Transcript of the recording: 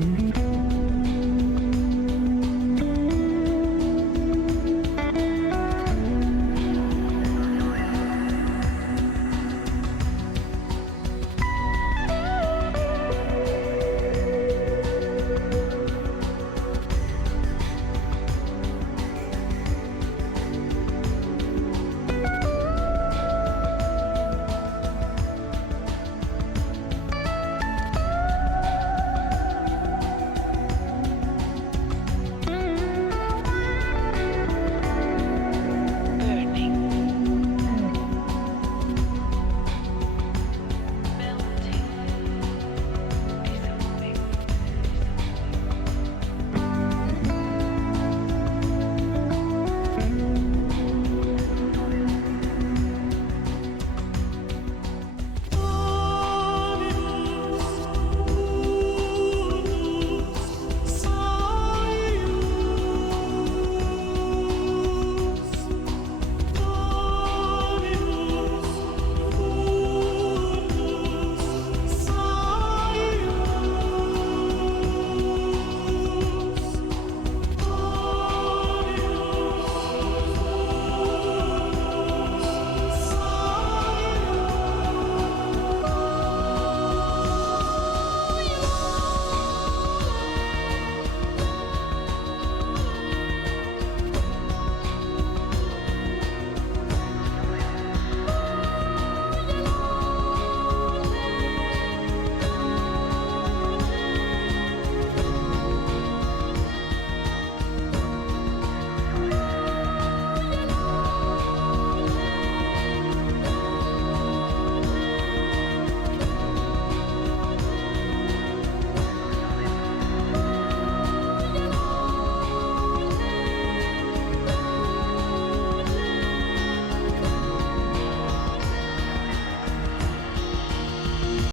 Mm-hmm.